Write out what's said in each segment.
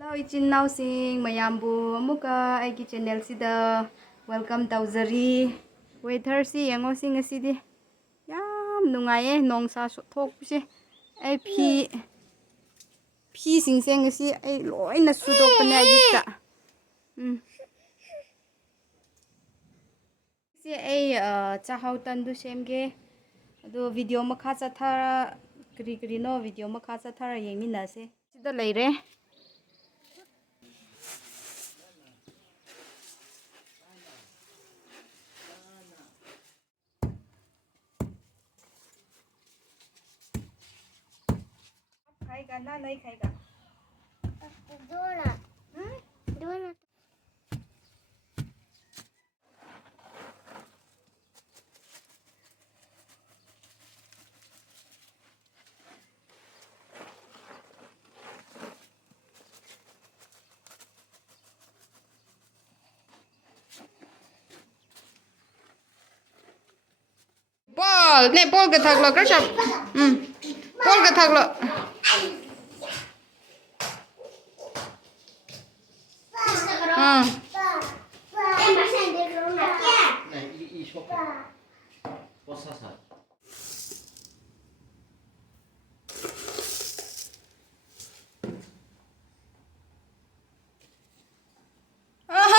Hello, ichil now sing mayambu amuka aigi channel sida welcome tauzari. Weather si yango sing asidi yam nungaye nongsa thokpse ai phi sing seng asi ai loina sudok pane ayukta. Si ai Cha-Hao tandu semge ado video makha chathara kri no video makha chathara yengminase sida leire. खाएगा ना नहीं खाएगा donut donut ball này ball cái thật là cái sập ball cái thật là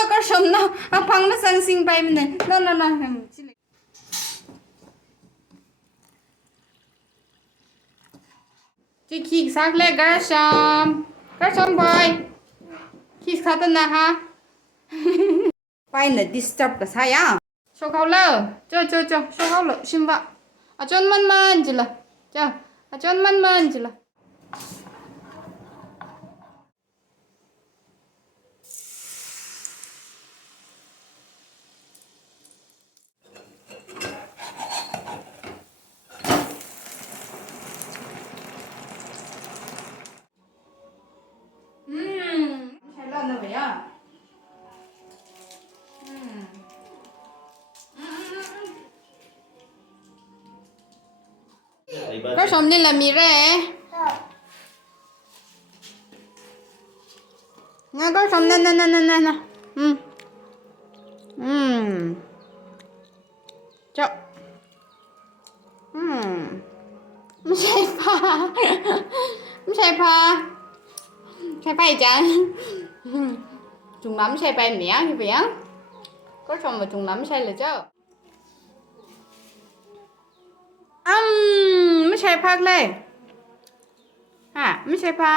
có sầm nào phăng nó sang sinh bay mình này nó chị khi sắc lên cái sầm bay khi sắc tên là ha bay này disturb cái sao ya số khâu lơ cho số khâu lơ xin vợ à chọn man chỉ là cho à chọn man chỉ là có sống nên là mì rẻ nghe có sống nè chậuไม่ใช่ปลาไม่ใช่ปลาใช่ปลาอีจังchúng nắm xe bay mía như vậy á có xong mà chúng nắm xe là chứไม่ใช่พักเลยฮะไม่ใช่พา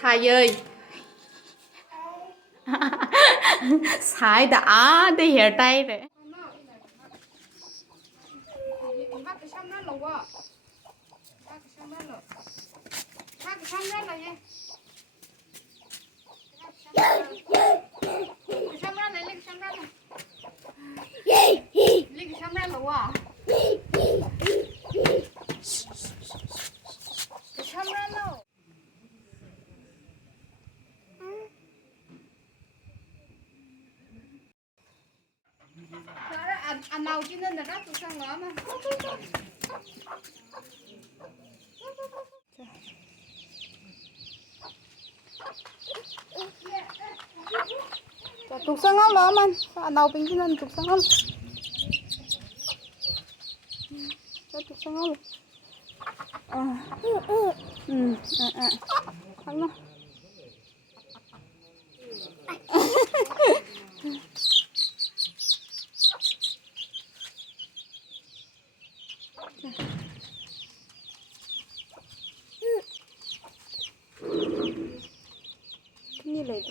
sai ơi sai đã đi hiểu tay rồi ăn nào chứ nên là rác tụi sang nó mà tụi sang nó lắm anh ăn nào bình chứ nên tụi sang nó tụi sang nó ăn nó như này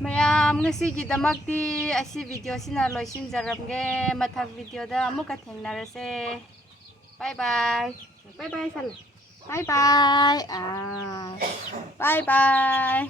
mày ꯉꯁꯤꯒꯤꯗꯃꯛꯇꯤ ꯑꯁꯤ ꯚꯤꯗꯤꯑꯣꯁꯤꯅ ꯂꯣꯏꯁꯤꯟꯖꯔꯝꯒꯦ ꯃꯊꯪ ꯚꯤꯗꯤꯑꯣꯗ ꯑꯃꯨꯛꯀ ꯊꯦꯡꯅꯔꯁꯦ ꯕꯥꯏ ꯕꯥꯏ ꯕꯥꯏ ꯕꯥꯏ ꯕꯥꯏ ꯕꯥꯏ ꯕꯥꯏ